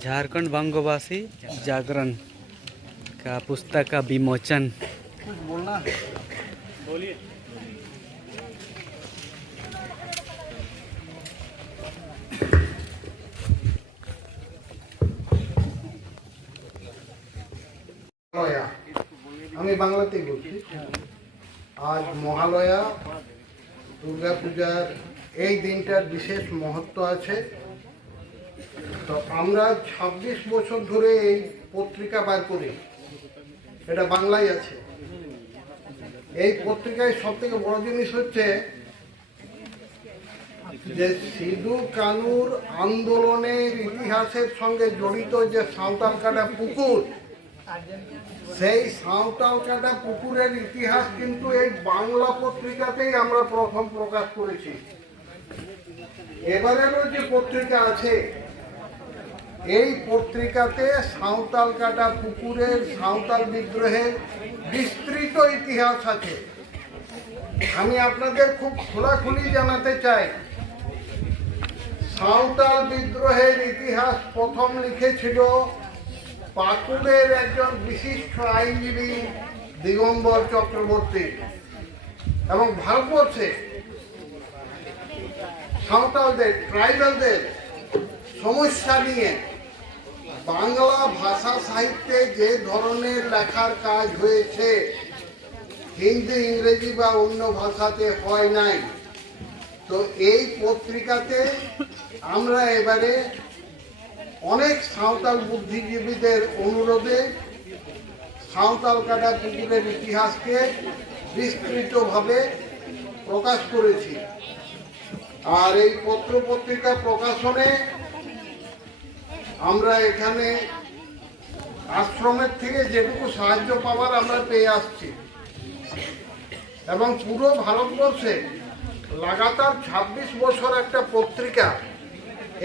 झारखंड बंगवासी जागरण का पुस्तक का विमोचन। बोलना बोलिए। আমি বাংলাতেই বলছি। আজ মহালয়া দুর্গা পূজার এই দিনটার বিশেষ মহত্ব আছে। তো আমরা ২৬ বছর ধরে এই পত্রিকা বার করি, এটা বাংলায় আছে। এই পত্রিকায় সব থেকে বড় জিনিস হচ্ছে যে সিধু কানুর আন্দোলনের ইতিহাসের সঙ্গে জড়িত যে সাঁওতাল কাটা পুকুর, সেই সাঁওতাল কাটা পুকুরের ইতিহাস কিন্তু এই বাংলা পত্রিকাতেই আমরা প্রথম প্রকাশ করেছি। এবারেরও যে পত্রিকা আছে, এই পত্রিকাতে সাঁওতাল কাটা পুকুরের সাঁওতাল বিদ্রোহের বিস্তৃত ইতিহাস আছে। আমি আপনাদের খুব খোলাখুলি জানাতে চাই, সাঁওতাল বিদ্রোহের ইতিহাস প্রথম লিখেছিল পাকুড়ের একজন বিশিষ্ট আইনজীবী দিগম্বর চক্রবর্তী। এবং ভারতবর্ষে সাঁওতালদের, ট্রাইবালদের সমস্যা নিয়ে বাংলা ভাষা সাহিত্যে যে ধরনের লেখার কাজ হয়েছে, হিন্দি, ইংরেজি বা অন্য ভাষাতে হয় নাই। তো এই পত্রিকাতে আমরা এবারে অনেক সাঁওতাল বুদ্ধিজীবীদের অনুরোধে সাঁওতাল কাটা পুকুরের ইতিহাসকে বিস্তৃতভাবে প্রকাশ করেছি। আর এই পত্রিকা প্রকাশনে আমরা এখানে আশ্রমের থেকে যেটুকু সাহায্য পাওয়ার আমরা পেয়ে আসছি। এবং পুরো ভারতবর্ষে লাগাতার ২৬ বছর একটা পত্রিকা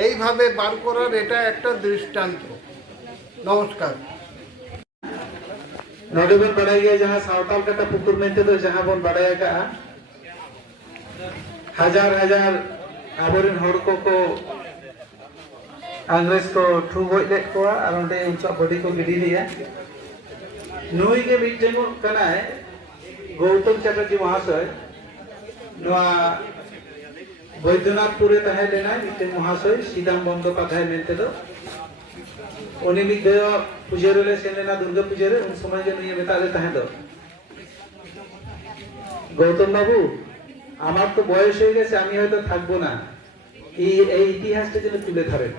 এইভাবে বার করার এটা একটা দৃষ্টান্ত। नमस्कार। नोडे बन बढ़ाइए जहाँ सावताल कटा पुकुर में तो जहाँ बन बढ़ाएगा हजार हजार आबोरिन हड़को को अंग्रेज को ठुक हो लेट को और उनके उनका बॉडी को गिरी लिया नुई के बीच में करना है गौतम चटर्जी महाशय नवा बैद्यनाथपुरे तहे लेना मिट्टे महाशय सीधाम बंदोपाध्याय मेनते दो उन्हीं मिद पूजारे ले सेन लेना दुर्गा पूजारे उन समय जो नहीं बेताले तहे दो गौतम बाबू আমার তো বয়স হয়ে গেছে, আমি হয়তো থাকবো না, এই ইতিহাসটা যেন তুলে ধরেন।